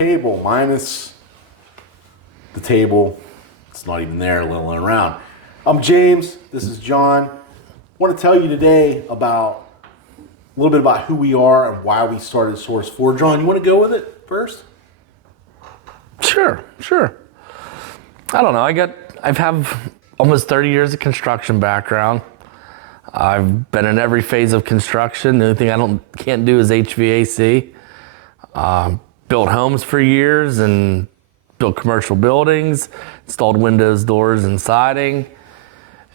Table minus the table. It's not even there, let alone around. I'm James. This is John. I want to tell you today about a little bit about who we are and why we started Source 4. John, you want to go with it first? Sure. I don't know. I've have almost 30 years of construction background. I've been in every phase of construction. The only thing can't do is HVAC. Built homes for years and built commercial buildings, installed windows, doors, and siding.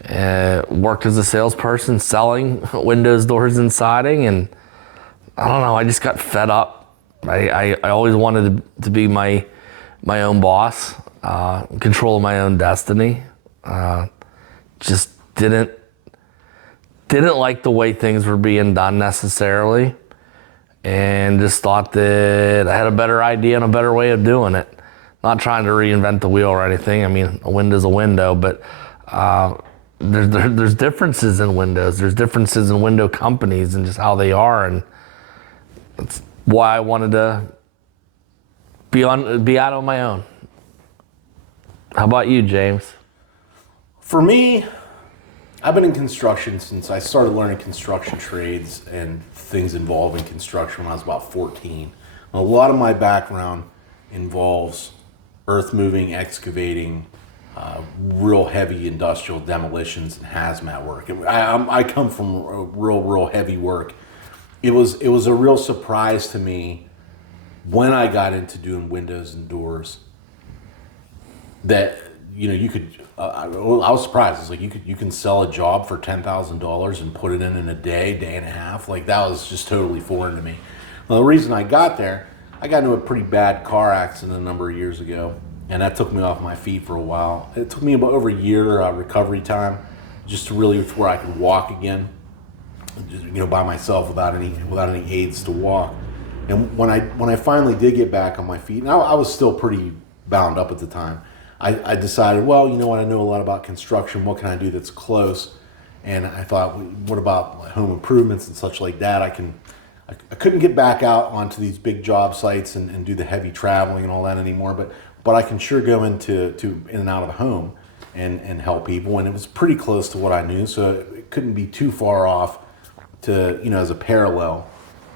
Worked as a salesperson selling windows, doors, and siding. And I don't know, I just got fed up. I always wanted to be my own boss, control my own destiny. Just didn't like the way things were being done necessarily. And just thought that I had a better idea and a better way of doing it. Not trying to reinvent the wheel or anything. I mean, a window's a window, but there's differences in windows. There's differences in window companies and just how they are, and that's why I wanted to be out on my own. How about you, James? For me, I've been in construction since I started learning construction trades and things involving construction when I was about 14. A lot of my background involves earth moving, excavating, real heavy industrial demolitions and hazmat work. I come from real heavy work. It was a real surprise to me when I got into doing windows and doors that you could. I was surprised. It's like you can sell a job for $10,000 and put it in a day and a half. Like, that was just totally foreign to me. Well, the reason I got there, I got into a pretty bad car accident a number of years ago, and that took me off my feet for a while. It took me about over a year recovery time, just to really where I could walk again, by myself without any aids to walk. And when I finally did get back on my feet, and I was still pretty bound up at the time. I decided, well, you know what, I know a lot about construction. What can I do that's close? And I thought, what about home improvements and such like that? I couldn't get back out onto these big job sites and do the heavy traveling and all that anymore, but I can sure go into in and out of the home and help people. And it was pretty close to what I knew, so it couldn't be too far off to, as a parallel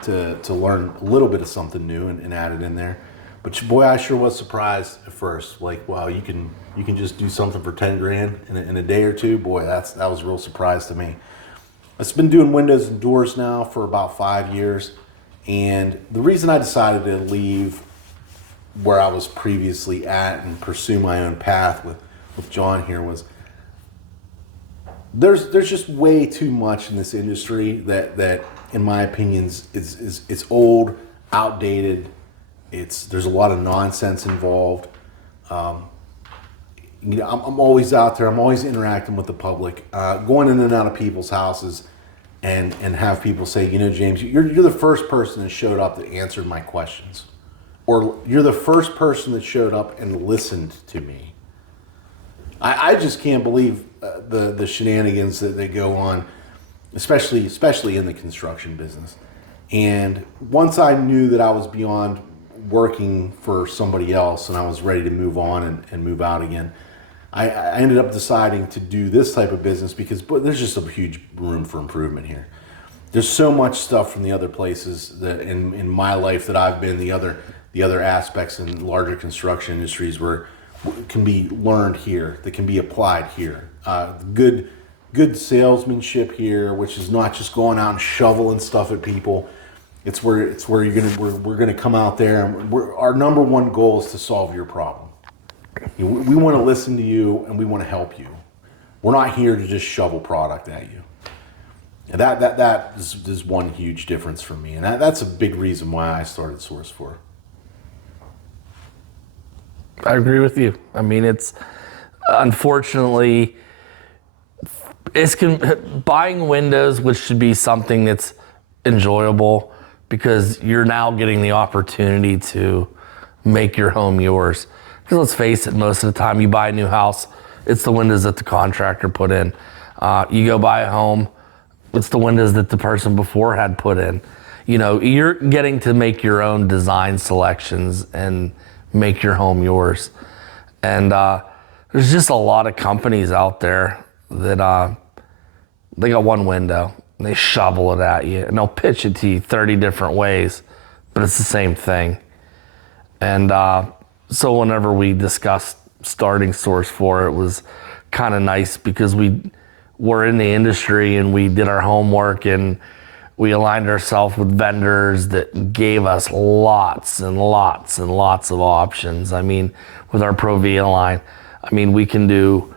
to learn a little bit of something new and add it in there. But boy, I sure was surprised at first. Like, wow, you can just do something for 10 grand in a day or two. Boy, that was a real surprise to me. I've been doing windows and doors now for about 5 years, and the reason I decided to leave where I was previously at and pursue my own path with John here was there's just way too much in this industry that in my opinion is old, outdated. There's a lot of nonsense involved. I'm always out there. I'm always interacting with the public, going in and out of people's houses, and have people say, James, you're the first person that showed up that answered my questions, or you're the first person that showed up and listened to me. I just can't believe the shenanigans that they go on, especially in the construction business. And once I knew that I was beyond working for somebody else and I was ready to move on and move out again, I ended up deciding to do this type of business because there's just a huge room for improvement here. There's so much stuff from the other places that in my life that I've been, the other aspects in larger construction industries where can be learned here, that can be applied here. Good salesmanship here, which is not just going out and shoveling stuff at people. It's where we're gonna come out there, and our number one goal is to solve your problem. We want to listen to you and we want to help you. We're not here to just shovel product at you. And that is one huge difference for me, and that's a big reason why I started Source 4. I agree with you. I mean, it's unfortunately buying windows, which should be something that's enjoyable, because you're now getting the opportunity to make your home yours. Because let's face it, most of the time you buy a new house, it's the windows that the contractor put in. You go buy a home, it's the windows that the person before had put in. you know, you're getting to make your own design selections and make your home yours. And there's just a lot of companies out there that they got one window and they shovel it at you and they'll pitch it to you 30 different ways, but it's the same thing. And so whenever we discussed starting Source 4, it was kind of nice because we were in the industry and we did our homework and we aligned ourselves with vendors that gave us lots and lots and lots of options. I mean, with our Pro V line, I mean, we can do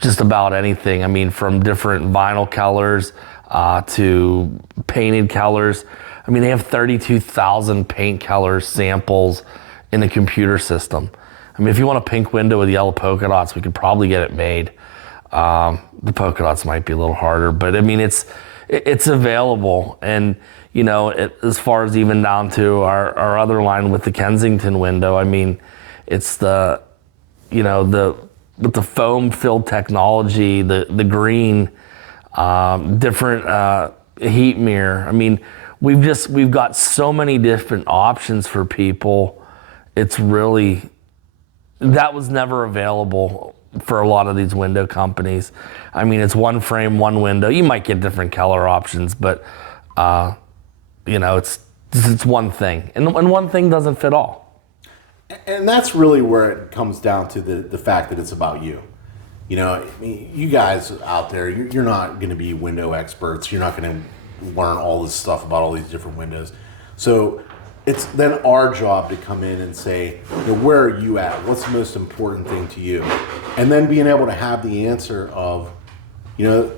just about anything. I mean, from different vinyl colors to painted colors. I mean, they have 32,000 paint color samples in the computer system. I mean, if you want a pink window with yellow polka dots, we could probably get it made. The polka dots might be a little harder, but I mean, it's available. And, you know, as far as even down to our other line with the Kensington window, I mean, it's the, you know, with the foam filled technology, the green, different heat mirror. I mean, we've got so many different options for people. It's really, that was never available for a lot of these window companies. I mean, it's one frame, one window. You might get different color options, but you know, it's one thing, and one thing doesn't fit all. And that's really where it comes down to the fact that it's about you. You know, I mean, you guys out there, you're not going to be window experts. You're not going to learn all this stuff about all these different windows. So it's then our job to come in and say, you know, where are you at? What's the most important thing to you? And then being able to have the answer of, you know,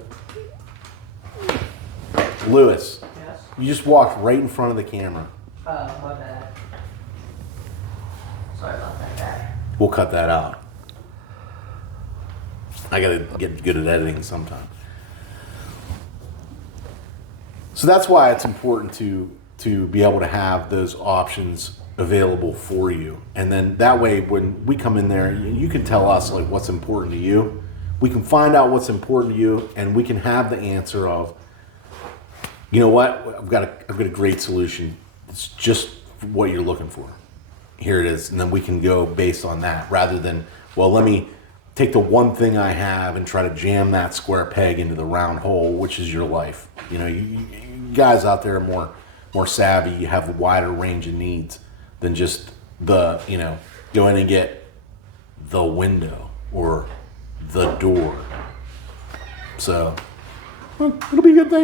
Lewis, Yes. you just walked right in front of the camera. My bad. Sorry about that, guy. We'll cut that out. I gotta get good at editing sometime. So that's why it's important to be able to have those options available for you. And then that way, when we come in there, you can tell us like what's important to you. We can find out what's important to you, and we can have the answer of, you know what, I've got a great solution. It's just what you're looking for. Here it is. And then we can go based on that rather than, well, let me take the one thing I have and try to jam that square peg into the round hole, which is your life. You know, you guys out there are more savvy. You have a wider range of needs than just the, you know, go in and get the window or the door. So it'll be a good thing.